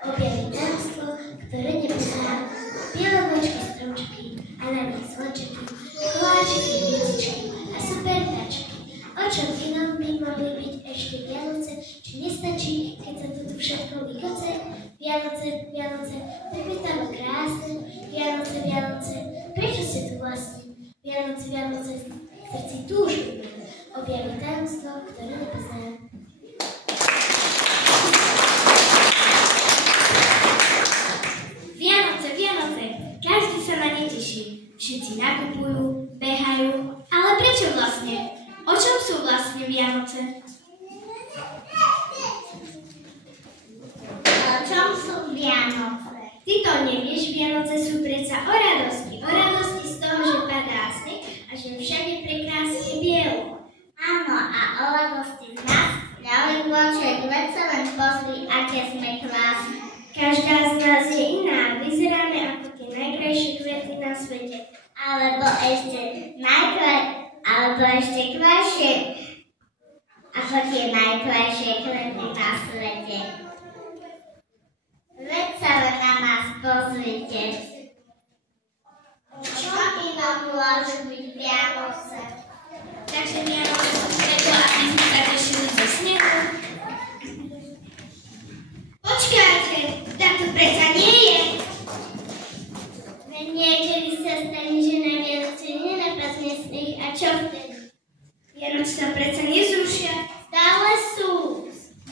objaví tajomstvo, ktoré nepoznám. Biele vločky, stromčky a na nich zvončeky, koláčiky, hviezdičky a supertačky. O čom inom by mohli byť ešte Vianoce, či nestačí, keď sa tu všetko vykoce? Vianoce, Vianoce, tak je tam krásne. Vianoce, Vianoce, prečo ste tu vlastne? Vianoce, Vianoce, v srdci túžby objaví tajomstvo, ktoré nepoznám. Vianoce, Vianoce, každý sa na ne teší. Všetci nakupujú, behajú, ale prečo vlastne? O čom sú vlastne Vianoce? O čom sú Vianoce? Ty to nevieš, Vianoce sú predsa o radosti z toho, že padá sneh a že všade prekrásne bielo. Áno, a o radosti z nás, ľavý vloček, veď sa len pozri, aké sme krásne. Každá z nás je iná, vyzeráme ako tie najkrajšie kviaty na svete. Alebo ešte krajšie ako tie najkrajšie kvety na svete. Veď sa len na nás pozrite. Čo inom môžu byť Vianoce? Takže Vianoce sú preto, aby sme sa tešili zo snehu. Počkajte, tak to predsa nie je. Veď niekedy sa stane, že na Vianoce nenapadne sneh a čo vtedy? Vianoce sa predsa nezrušia. Stále sú.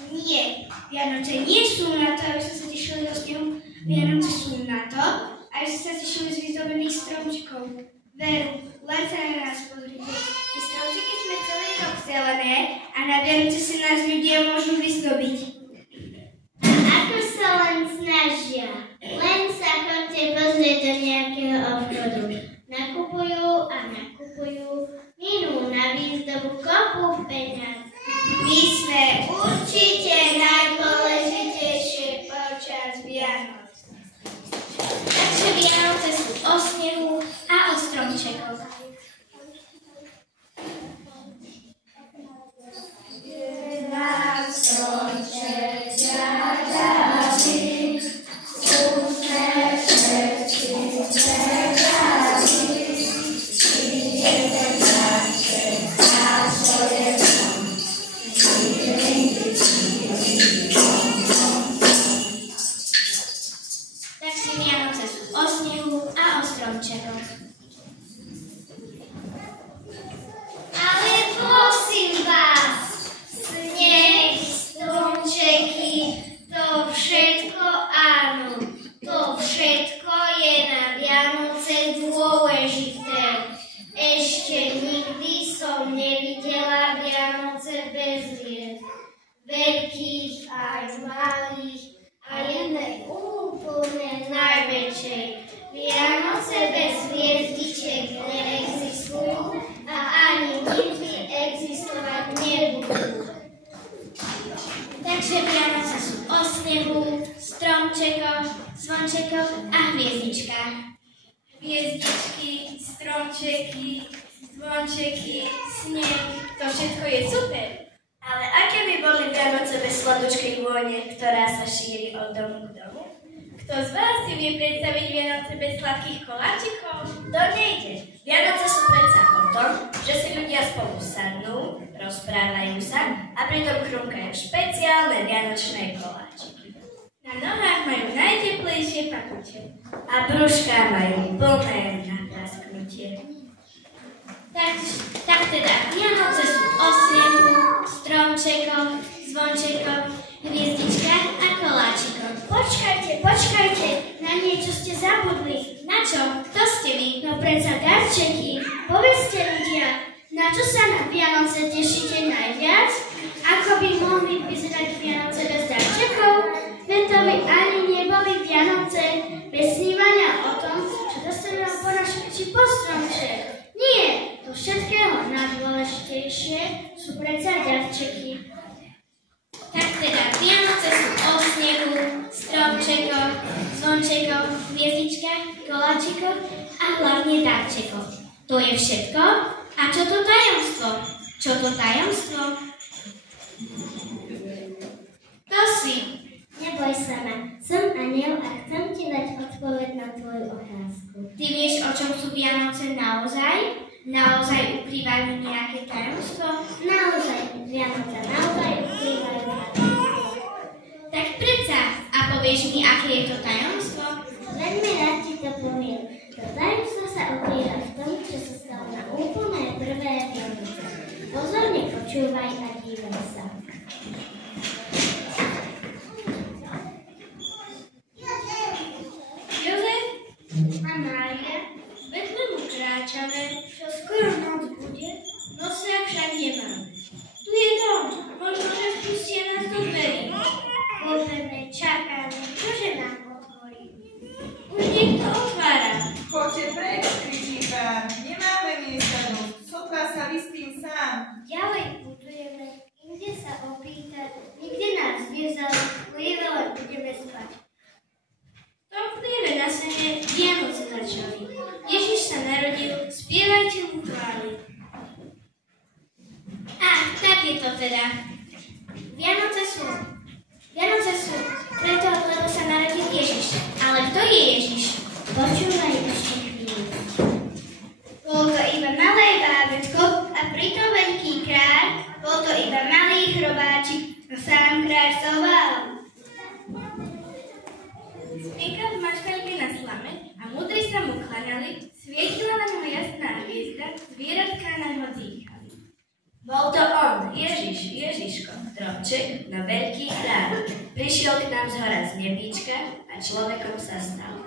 Nie, Vianoce nie sú na to, aby sme sa tešili zo snehu. Vianoce sú na to, aby sme sa tešili z vyzdobených stromčikov. Veru, len sa na nás pozrite. Tie stromčiky sme celý rok zelené a na Vianoce si nás ľudia môžu vyzdobiť. A ako sa len snažia? Len sa chodte pozrieť do nejakého obchodu. Nakupujú a nakupujú, minú na výzdobu kopu peňazí. My sme určite najdôležitejšie počas Vianoc. Takže Vianoce sú o snehu a o stromčekoch. Na stromček ďaďací, úsne všetci zvedaví, ideme darček na svoje dom. Takže Vianoce sú o snehu a o stromčekoch. Ale prosím vás, sneh, stromčeky, to všetko áno, to všetko je na Vianoce dôležité. Ešte nikdy som nevidela Vianoce bez hviezd, veľkých aj malých a jednej úplne najväčšej. Vianoce bez hviezdičiek neexistujú a ani nikdy existovať nebudú. Takže Vianoce sú o snehu, stromčekoch, zvončekoch a hviezdičkách. Hviezdičky, stromčeky, zvončeky, sneh, to všetko je super. Ale aké by boli Vianoce bez sladočkej vône, ktorá sa šíri od domu k domu? Kto z vás si vie predstaviť Vianoce bez sladkých koláčikov? To nejde. Vianoce sú predsa o tom, že si ľudia spolu sadnú, rozprávajú sa a pritom chrumkajú špeciálne vianočné koláčiky. Na nohách majú najteplejšie pakute. A brúška majú plné na prasknutie. Tak teda Vianoce sú o snehu, stromčekoch, zvončekoch, hviezdičkách a koláčikoch. Počkajte, na niečo ste zabudli. Na čo? Kto ste vy? No predsa darčeky. Povedzte ľudia, na čo sa na Vianoce tešíte najviac? Ako by mohli vyzerať Vianoce bez darčekov? Veď to by ani neboli Vianoce bez snívania o tom, čo dostanú na porážky či postromček. Nie, to všetkého najdôležitejšie sú predsa darčeky. Tak teda Vianoce sú o snehu, stromčekoch, zvončekoch, hviezdičkách, koláčikoch a hlavne darčekoch. To je všetko? A čo to tajomstvo? Čo to tajomstvo? To si. neboj sa ma. Som anjel a chcem ti dať odpoveď na tvoju otázku. Ty vieš, o čom sú Vianoce naozaj? Naozaj ukrývajú nejaké tajomstvo? Naozaj, Vianoce naozaj ukrývajú tajomstvo. Tak predsa, a povieš mi, aké je to tajomstvo? Veľmi rád ti to poviem. To tajomstvo sa ukrýva v tom, čo sa stalo na úplné prvé Vianoce. Pozorne počúvaj a dívaj sa. Jozef a Mária z Betlemu kráčame, čo skoro noc bude, nociak však nemáme. Tu je dom, možno, že vpustia nás do dverí. Klopeme, čakáme, čože nám otvorí. Už niekto otvára. Poďte preč, kričí pán, nemáme miesta dosť, sotva sa vyspím sám. Ďalej putujeme, inde sa opýtať, nikde nás viezali, chlieve len budeme spať. V tom chlieve na sene Vianoce začali. Ježiš sa narodil, spievajte mu chvály. Ach, tak je to teda. Vianoce sú preto, lebo sa narodil Ježiš. Ale kto je Ježiš? Počúvaj ešte chvíľu. Bol to iba malé bábätko a pritom veľký kráľ, bol to iba malý chrobáčik a sám kráľ soval. Spiekal v mačkaľke na slame a múdri sa mu kláňali, svietila na ňo jasná hviezda, zvieratka na ňo dýchali. Bol to on, Ježiško, stromček, no veľký kráľ. Prišiel k nám zhora z nebíčka a človekom sa stal.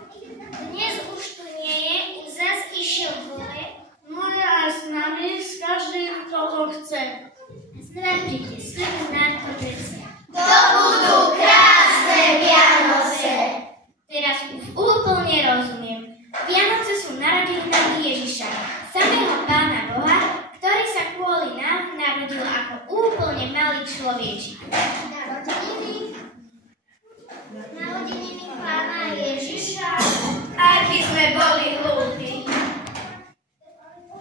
Dnes už tu nie je, zas išiel hore. Moja a s nami, s každým, kto to chce. Znova príďte, sľubuj nám to presne. To budú krásne Vianoce. Teraz už úplne rozumiem. Vianoce sú narodeninami Ježiša, samého Pána Boha, ktorý sa kvôli nám narodil ako úplne malý človečik. Narodeniny Pána Ježiša. Akí sme boli hlúpi.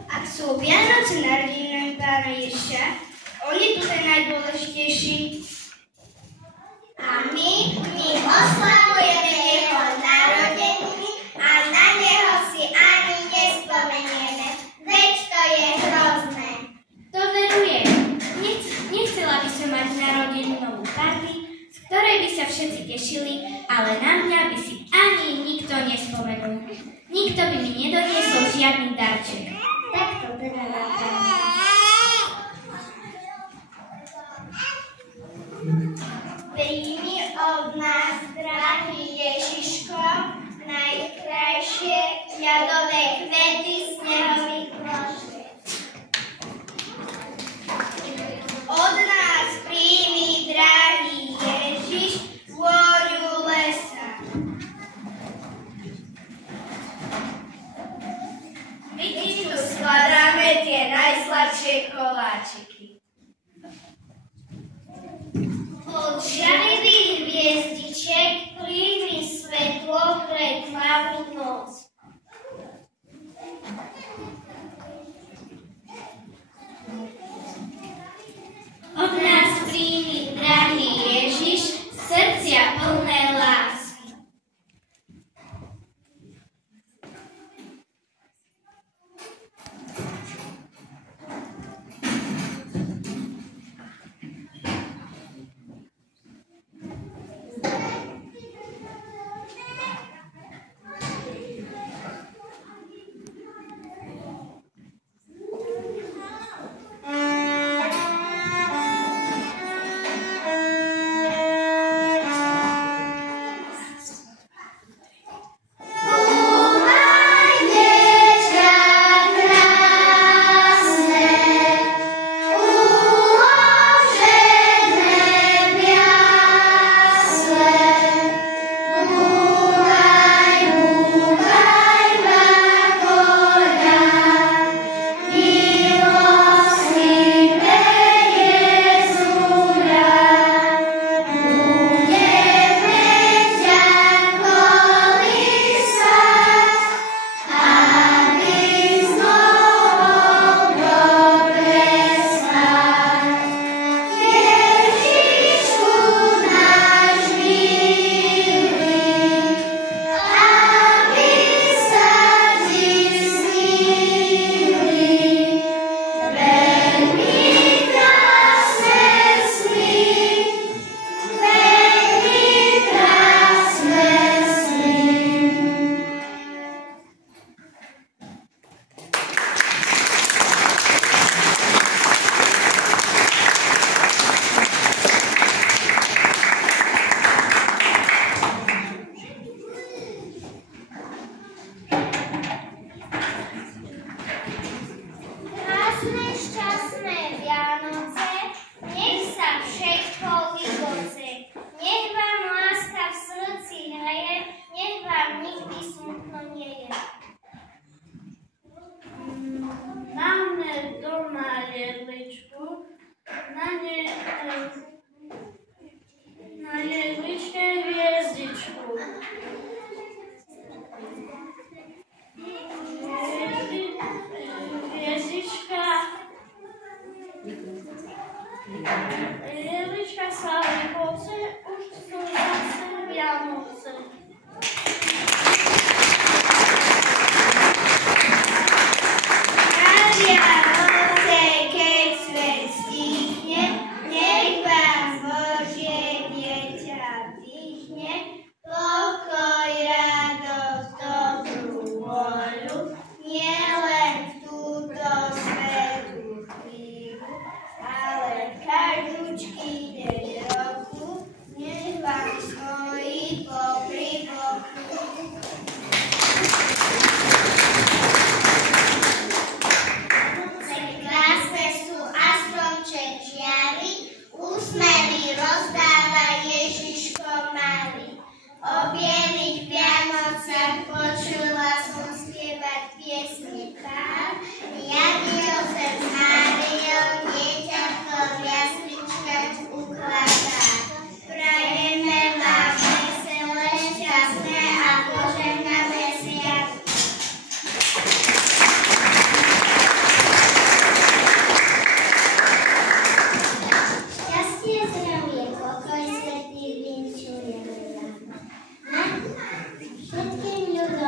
Ak sú Vianoce narodeninami Pána Ježiša, on je tu ten najdôležitejší. A my oslavujeme jeho narodeniny a na neho si ani nespomenieme. Veď to je hrozné. To verujem. Nechcela by som mať narodeninovú party, z ktorej by sa všetci tešili, ale na mňa by si ani nikto nespomenul. Nikto by mi nedoniesol žiadny darček. Tak to teda napadne. Príjmi od nás, drahý Ježiško, najkrajšie ľadové kvety snehových vložiek. Od nás príjmi, drahý Ježiš, vôňu lesa. My ti tu skladáme tie najsladšie koláčiky. Od žiarivých hviezdičiek príjmi svetlo pre tmavú noc. Od nás príjmi, drahý Ježiš, srdcia plné lásky.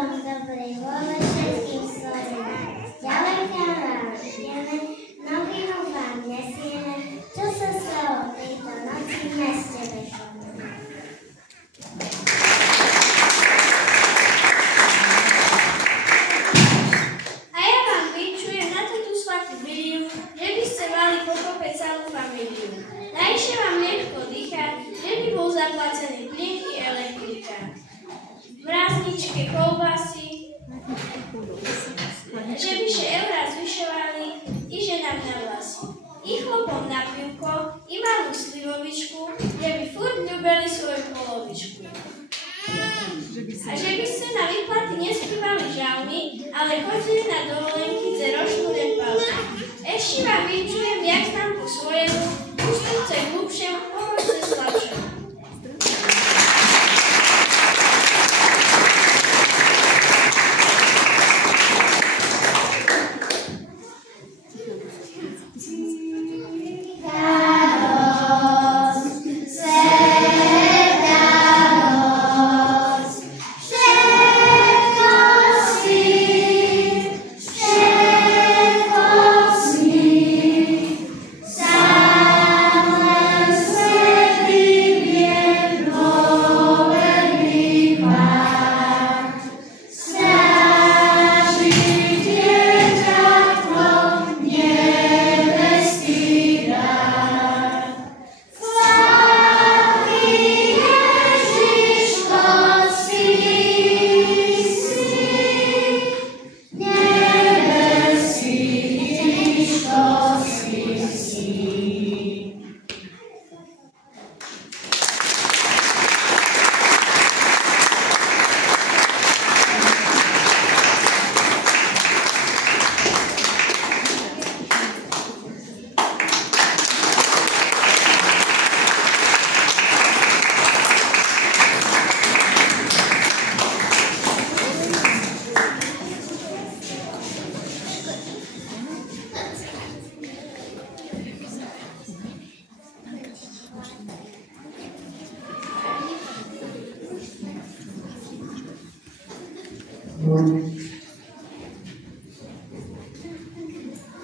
Symbolom dobrej vôle všetkým svojim ďaleka vám ideme, novinu vám nesieme, čo sa stalo v tejto noci v meste Betlém. A ja vám vyčujem na túto svatú chvíľu, že by ste mali pochopiť celú familiu. Najšie vám ľahko dýchať, že by bol zaplacený plyn i elektrika. V mrazničke kolbasy, že by še eurá zvyšovali i že nám na vlasy. I chlopom na pivko, i malú slivovičku, že by furt ľúbili svoju polovičku. A že by ste na výplaty nespívali žalmy, ale chodili na dovolenky dze ročnú repalky. Ešte vám vyčujem, jak nám po svojemu, pustúce hlubšem, pohoďte slabšem.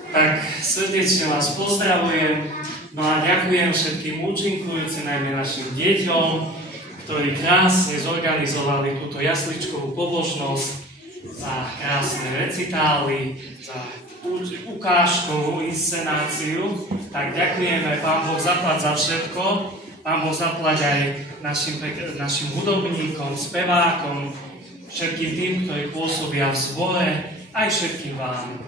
Tak srdečne vás pozdravujem, no a ďakujem všetkým účinkujúcim, najmä našim deťom, ktorí krásne zorganizovali túto jasličkovú pobožnosť, za krásne recitály, za ukážkovú inscenáciu. Tak ďakujeme, Pán Boh zaplať za všetko, Pán Boh zaplať aj našim hudobníkom, spevákom, všetkým tým, ktorí pôsobia v zbore, aj všetkým vám.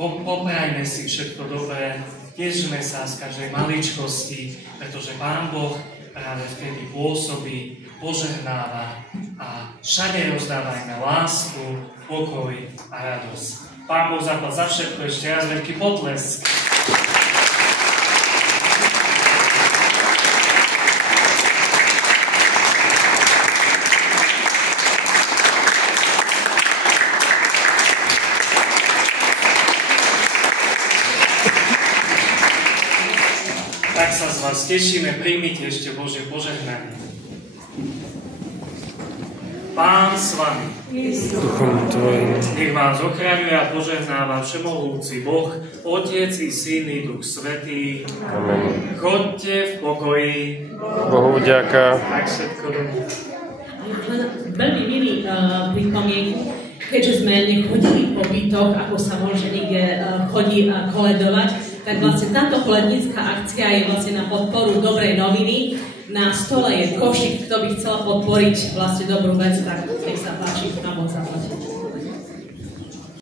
Poprajme si všetko dobré, tešme sa z každej maličkosti, pretože Pán Boh práve vtedy pôsobí, požehnáva a všade rozdávajme lásku, pokoj a radosť. Pán Boh zaplať za všetko, ešte raz veľký potlesk. Tak sa z vás tešíme, príjmite ešte Božie požehnanie. Pán s vami. Nech vás ochraňuje a požehnáva všemohúci Boh, Otec i Syn i Duch Svätý. Amen. Chodte v pokoji. Bohu vďaka. Tak všetko dobré. Veľmi milý pripomienku, keďže sme nechodili po bytoch, ako sa môže niekde chodí koledovať, tak vlastne táto kolednícka akcia je vlastne na podporu dobrej noviny. Na stole je košík, kto by chcel podporiť vlastne dobrú vec, tak nech sa páči, na Boh